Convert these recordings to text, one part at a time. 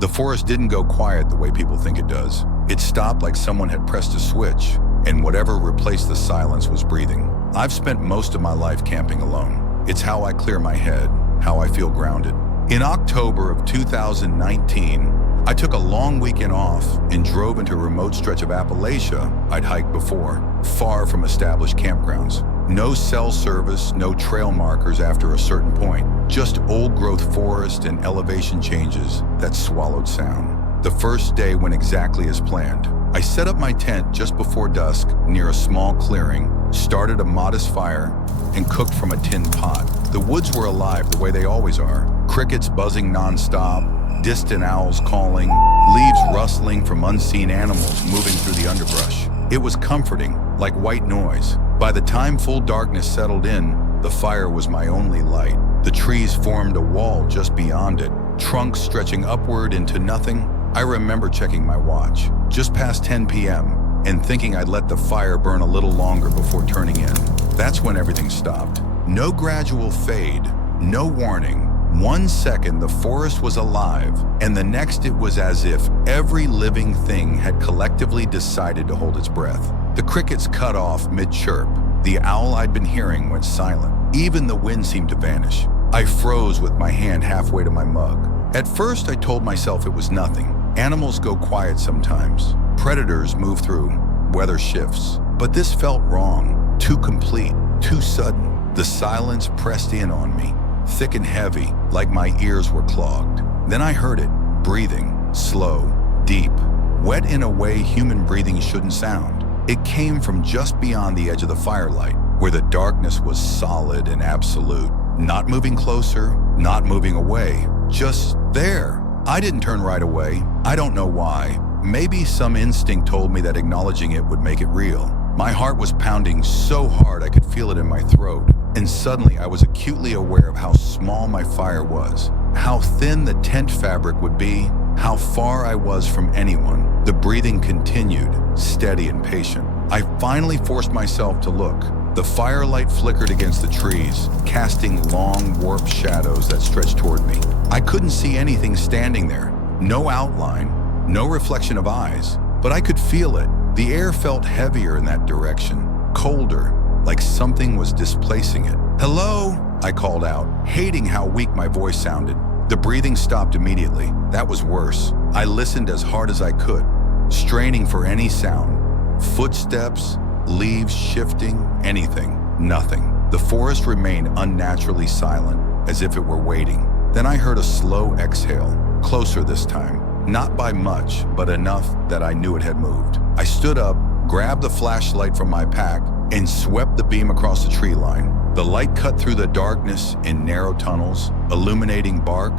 The forest didn't go quiet the way people think it does. It stopped like someone had pressed a switch, and whatever replaced the silence was breathing. I've spent most of my life camping alone. It's how I clear my head, how I feel grounded. In October of 2019, I took a long weekend off and drove into a remote stretch of Appalachia I'd hiked before, far from established campgrounds. No cell service, no trail markers after a certain point, just old-growth forest and elevation changes that swallowed sound. The first day went exactly as planned. I set up my tent just before dusk near a small clearing, started a modest fire, and cooked from a tin pot. The woods were alive the way they always are. Crickets buzzing nonstop, distant owls calling, leaves rustling from unseen animals moving through the underbrush. It was comforting, like white noise. By the time full darkness settled in, the fire was my only light. The trees formed a wall just beyond it, trunks stretching upward into nothing. I remember checking my watch, just past 10 p.m., and thinking I'd let the fire burn a little longer before turning in. That's when everything stopped. No gradual fade, no warning. 1 second the forest was alive, and the next it was as if every living thing had collectively decided to hold its breath. The crickets cut off mid-chirp. The owl I'd been hearing went silent. Even the wind seemed to vanish. I froze with my hand halfway to my mug. At first I told myself it was nothing. Animals go quiet sometimes. Predators move through. Weather shifts. But this felt wrong. Too complete. Too sudden. The silence pressed in on me, thick and heavy, like my ears were clogged. Then I heard it, breathing, slow, deep, wet in a way human breathing shouldn't sound. It came from just beyond the edge of the firelight, where the darkness was solid and absolute. Not moving closer, not moving away, just there. I didn't turn right away. I don't know why. Maybe some instinct told me that acknowledging it would make it real. My heart was pounding so hard I could feel it in my throat. And suddenly I was acutely aware of how small my fire was, how thin the tent fabric would be, how far I was from anyone. The breathing continued, steady and patient. I finally forced myself to look. The firelight flickered against the trees, casting long, warped shadows that stretched toward me. I couldn't see anything standing there. No outline, no reflection of eyes, but I could feel it. The air felt heavier in that direction, colder, like something was displacing it. "Hello?" I called out, hating how weak my voice sounded. The breathing stopped immediately. That was worse. I listened as hard as I could, straining for any sound. Footsteps, leaves shifting, anything. Nothing. The forest remained unnaturally silent, as if it were waiting. Then I heard a slow exhale, closer this time. Not by much, but enough that I knew it had moved. I stood up, grabbed the flashlight from my pack, and swept the beam across the tree line. The light cut through the darkness in narrow tunnels, illuminating bark,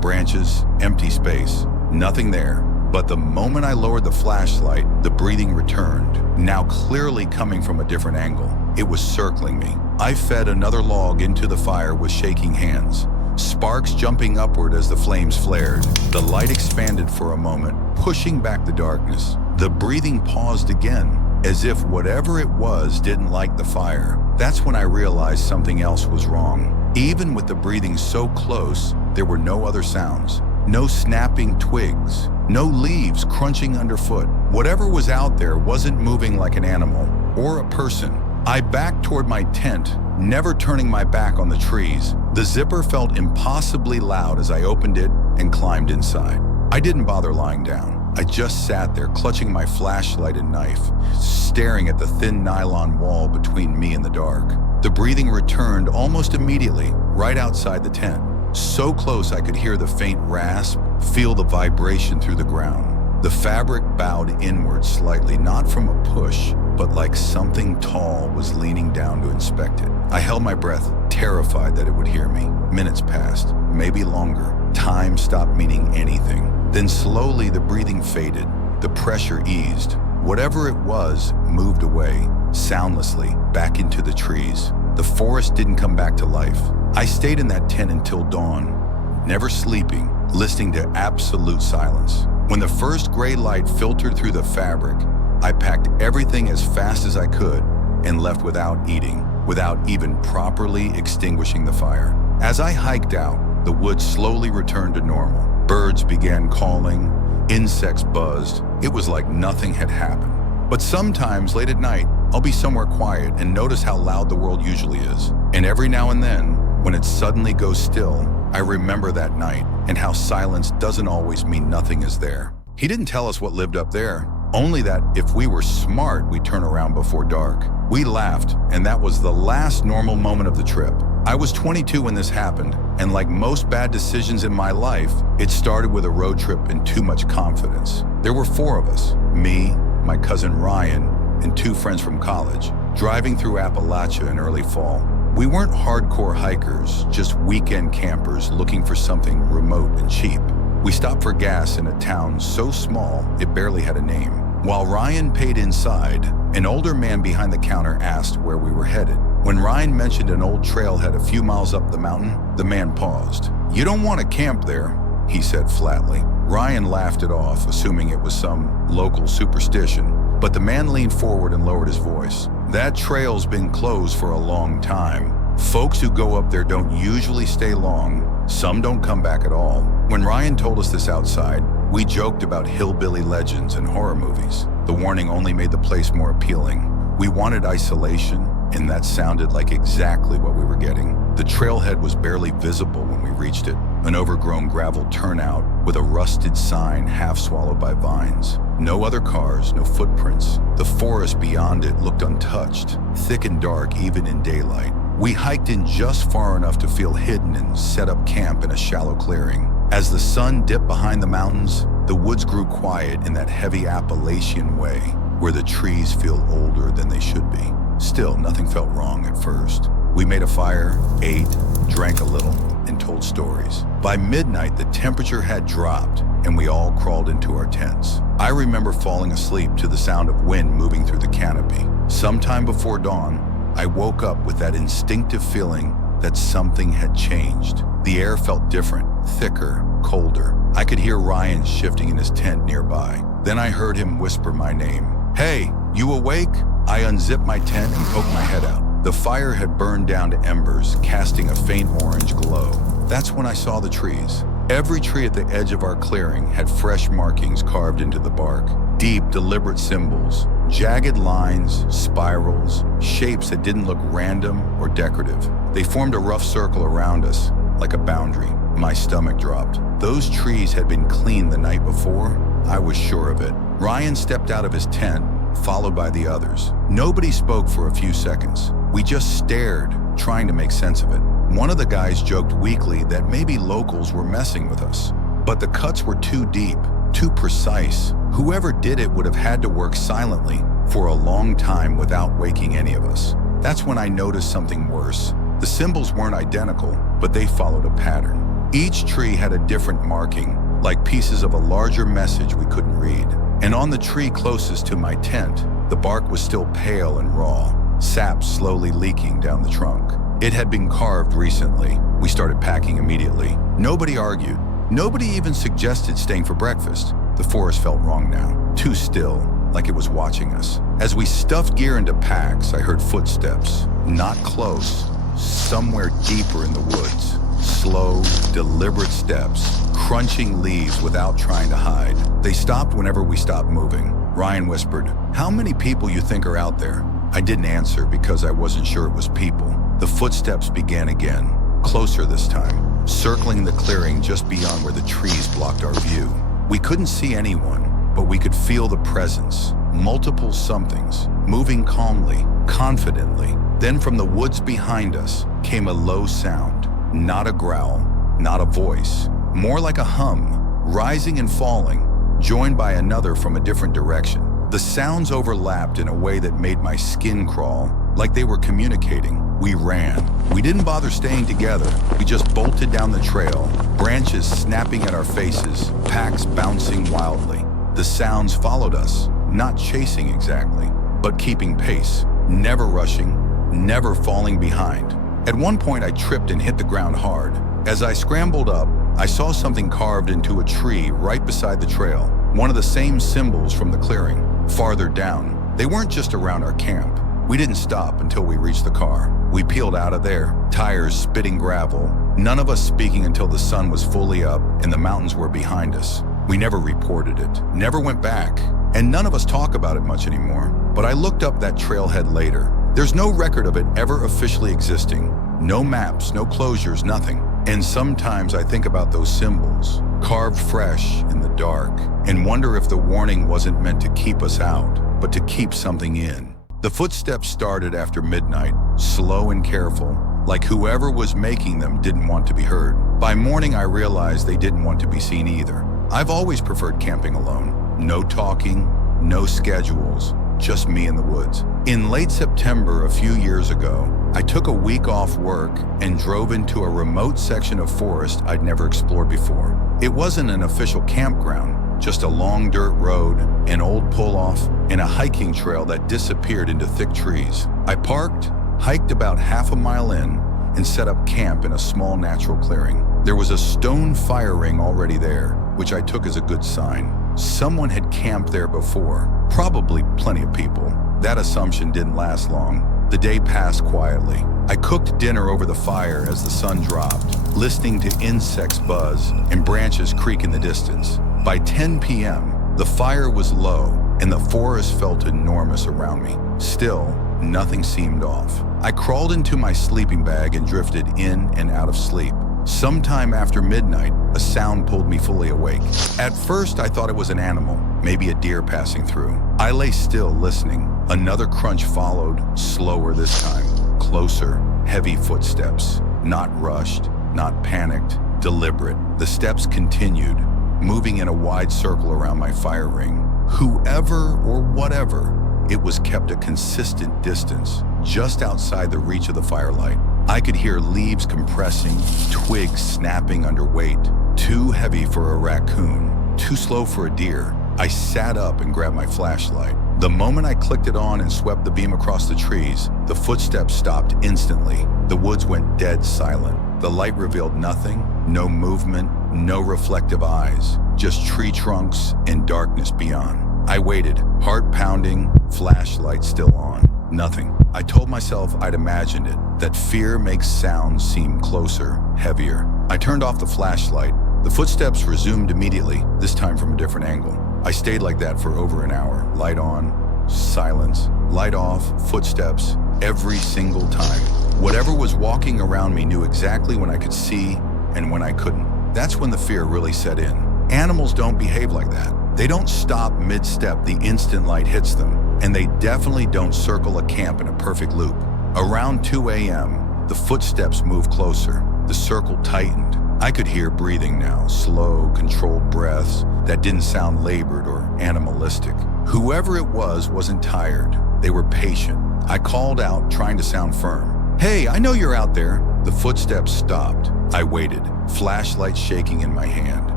branches, empty space. Nothing there. But the moment I lowered the flashlight, the breathing returned, now clearly coming from a different angle. It was circling me. I fed another log into the fire with shaking hands, sparks jumping upward as the flames flared. The light expanded for a moment, pushing back the darkness. The breathing paused again, as if whatever it was didn't like the fire. That's when I realized something else was wrong. Even with the breathing so close, there were no other sounds. No snapping twigs, no leaves crunching underfoot. Whatever was out there wasn't moving like an animal or a person. I backed toward my tent, never turning my back on the trees. The zipper felt impossibly loud as I opened it and climbed inside. I didn't bother lying down. I just sat there, clutching my flashlight and knife, staring at the thin nylon wall between me and the dark. The breathing returned almost immediately, right outside the tent. So close I could hear the faint rasp, feel the vibration through the ground. The fabric bowed inward slightly, not from a push, but like something tall was leaning down to inspect it. I held my breath, terrified that it would hear me. Minutes passed, maybe longer. Time stopped meaning anything. Then slowly the breathing faded. The pressure eased. Whatever it was moved away, soundlessly, back into the trees. The forest didn't come back to life. I stayed in that tent until dawn, never sleeping, listening to absolute silence. When the first gray light filtered through the fabric, I packed everything as fast as I could and left without eating, without even properly extinguishing the fire. As I hiked out, the woods slowly returned to normal. Birds began calling, insects buzzed. It was like nothing had happened. But sometimes, late at night, I'll be somewhere quiet and notice how loud the world usually is. And every now and then, when it suddenly goes still, I remember that night and how silence doesn't always mean nothing is there. He didn't tell us what lived up there, only that if we were smart, we'd turn around before dark. We laughed, and that was the last normal moment of the trip. I was 22 when this happened, and like most bad decisions in my life, it started with a road trip and too much confidence. There were 4 of us, me, my cousin Ryan, and 2 friends from college, driving through Appalachia in early fall. We weren't hardcore hikers, just weekend campers looking for something remote and cheap. We stopped for gas in a town so small it barely had a name. While Ryan paid inside, an older man behind the counter asked where we were headed. When Ryan mentioned an old trailhead a few miles up the mountain, the man paused. "You don't want to camp there," he said flatly. Ryan laughed it off, assuming it was some local superstition, but the man leaned forward and lowered his voice. "That trail's been closed for a long time. Folks who go up there don't usually stay long. Some don't come back at all." When Ryan told us this outside, we joked about hillbilly legends and horror movies. The warning only made the place more appealing. We wanted isolation, and that sounded like exactly what we were getting. The trailhead was barely visible when we reached it, an overgrown gravel turnout with a rusted sign half swallowed by vines. No other cars, no footprints. The forest beyond it looked untouched, thick and dark even in daylight. We hiked in just far enough to feel hidden and set up camp in a shallow clearing. As the sun dipped behind the mountains, the woods grew quiet in that heavy Appalachian way, where the trees feel older than they should be. Still, nothing felt wrong at first. We made a fire, ate, drank a little, and told stories. By midnight, the temperature had dropped, and we all crawled into our tents. I remember falling asleep to the sound of wind moving through the canopy. Sometime before dawn, I woke up with that instinctive feeling that something had changed. The air felt different, thicker, colder. I could hear Ryan shifting in his tent nearby. Then I heard him whisper my name. "Hey, you awake?" I unzipped my tent and poked my head out. The fire had burned down to embers, casting a faint orange glow. That's when I saw the trees. Every tree at the edge of our clearing had fresh markings carved into the bark. Deep, deliberate symbols, jagged lines, spirals, shapes that didn't look random or decorative. They formed a rough circle around us, like a boundary. My stomach dropped. Those trees had been cleaned the night before. I was sure of it. Ryan stepped out of his tent, followed by the others. Nobody spoke for a few seconds. We just stared, trying to make sense of it. One of the guys joked weakly that maybe locals were messing with us. But the cuts were too deep, too precise. Whoever did it would have had to work silently for a long time without waking any of us. That's when I noticed something worse. The symbols weren't identical, but they followed a pattern. Each tree had a different marking, like pieces of a larger message we couldn't read. And on the tree closest to my tent, the bark was still pale and raw, sap slowly leaking down the trunk. It had been carved recently. We started packing immediately. Nobody argued. Nobody even suggested staying for breakfast. The forest felt wrong now, too still, like it was watching us. As we stuffed gear into packs, I heard footsteps, not close, somewhere deeper in the woods. Slow, deliberate steps, crunching leaves without trying to hide. They stopped whenever we stopped moving. Ryan whispered, "How many people you think are out there?" I didn't answer because I wasn't sure it was people. The footsteps began again, closer this time, circling the clearing just beyond where the trees blocked our view. We couldn't see anyone, but we could feel the presence, multiple somethings, moving calmly, confidently. Then from the woods behind us came a low sound, not a growl, not a voice, more like a hum, rising and falling, joined by another from a different direction. The sounds overlapped in a way that made my skin crawl, like they were communicating. We ran. We didn't bother staying together. We just bolted down the trail, branches snapping at our faces, packs bouncing wildly. The sounds followed us, not chasing exactly, but keeping pace, never rushing, never falling behind. At one point, I tripped and hit the ground hard. As I scrambled up, I saw something carved into a tree right beside the trail, one of the same symbols from the clearing. Farther down, they weren't just around our camp. We didn't stop until we reached the car. We peeled out of there, tires spitting gravel, none of us speaking until the sun was fully up and the mountains were behind us. We never reported it, never went back, and none of us talk about it much anymore. But I looked up that trailhead later. There's no record of it ever officially existing. No maps, no closures, nothing. And sometimes I think about those symbols, carved fresh in the dark, and wonder if the warning wasn't meant to keep us out, but to keep something in. The footsteps started after midnight, slow and careful, like whoever was making them didn't want to be heard. By morning, I realized they didn't want to be seen either. I've always preferred camping alone. No talking, no schedules, just me in the woods. In late September a few years ago, I took a week off work and drove into a remote section of forest I'd never explored before. It wasn't an official campground, just a long dirt road, an old pull-off, and a hiking trail that disappeared into thick trees. I parked, hiked about half a mile in, and set up camp in a small natural clearing. There was a stone fire ring already there, which I took as a good sign. Someone had camped there before, probably plenty of people. That assumption didn't last long. The day passed quietly. I cooked dinner over the fire as the sun dropped, listening to insects buzz and branches creak in the distance. By 10 p.m., the fire was low and the forest felt enormous around me. Still, nothing seemed off. I crawled into my sleeping bag and drifted in and out of sleep. Sometime after midnight, a sound pulled me fully awake. At first, I thought it was an animal, maybe a deer passing through. I lay still, listening. Another crunch followed, slower this time, closer, heavy footsteps. Not rushed, not panicked, deliberate. The steps continued, moving in a wide circle around my fire ring. Whoever or whatever, it was kept a consistent distance, just outside the reach of the firelight. I could hear leaves compressing, twigs snapping under weight. Too heavy for a raccoon, too slow for a deer. I sat up and grabbed my flashlight. The moment I clicked it on and swept the beam across the trees, the footsteps stopped instantly. The woods went dead silent. The light revealed nothing, no movement, no reflective eyes, just tree trunks and darkness beyond. I waited, heart pounding, flashlight still on. Nothing. I told myself I'd imagined it, that fear makes sounds seem closer, heavier. I turned off the flashlight. The footsteps resumed immediately, this time from a different angle. I stayed like that for over an hour. Light on, silence, light off, footsteps, every single time. Whatever was walking around me knew exactly when I could see and when I couldn't. That's when the fear really set in. Animals don't behave like that. They don't stop mid-step the instant light hits them. And they definitely don't circle a camp in a perfect loop. Around 2 a.m., the footsteps moved closer. The circle tightened. I could hear breathing now, slow, controlled breaths that didn't sound labored or animalistic. Whoever it was wasn't tired. They were patient. I called out, trying to sound firm. "Hey, I know you're out there." The footsteps stopped. I waited, flashlight shaking in my hand.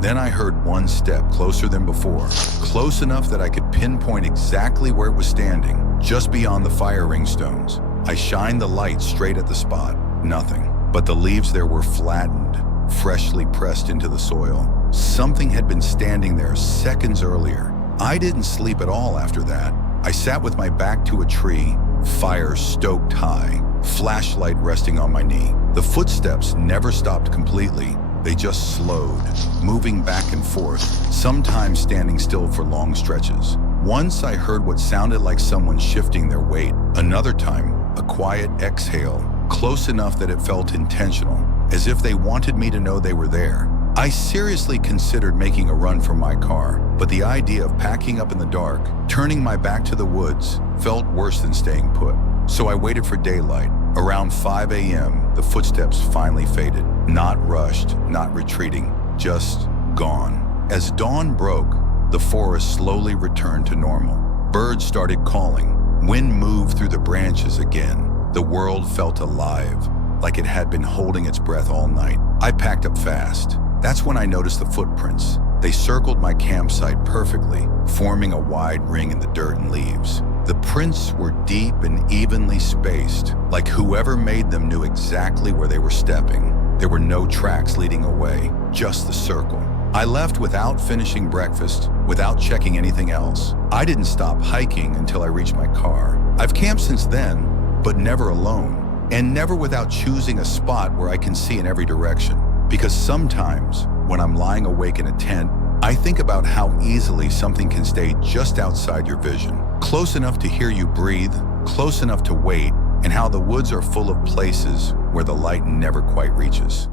Then I heard one step closer than before, close enough that I could pinpoint exactly where it was standing, just beyond the fire ring stones. I shined the light straight at the spot. Nothing. But the leaves there were flattened, freshly pressed into the soil. Something had been standing there seconds earlier. I didn't sleep at all after that. I sat with my back to a tree, fire stoked high, flashlight resting on my knee. The footsteps never stopped completely. They just slowed, moving back and forth, sometimes standing still for long stretches. Once I heard what sounded like someone shifting their weight. Another time, a quiet exhale, close enough that it felt intentional, as if they wanted me to know they were there. I seriously considered making a run for my car, but the idea of packing up in the dark, turning my back to the woods, felt worse than staying put. So I waited for daylight. Around 5 a.m., the footsteps finally faded. Not rushed, not retreating, just gone. As dawn broke, the forest slowly returned to normal. Birds started calling. Wind moved through the branches again. The world felt alive, like it had been holding its breath all night. I packed up fast. That's when I noticed the footprints. They circled my campsite perfectly, forming a wide ring in the dirt and leaves. The prints were deep and evenly spaced, like whoever made them knew exactly where they were stepping. There were no tracks leading away, just the circle. I left without finishing breakfast, without checking anything else. I didn't stop hiking until I reached my car. I've camped since then, but never alone, and never without choosing a spot where I can see in every direction. Because sometimes, when I'm lying awake in a tent, I think about how easily something can stay just outside your vision, close enough to hear you breathe, close enough to wait, and how the woods are full of places where the light never quite reaches.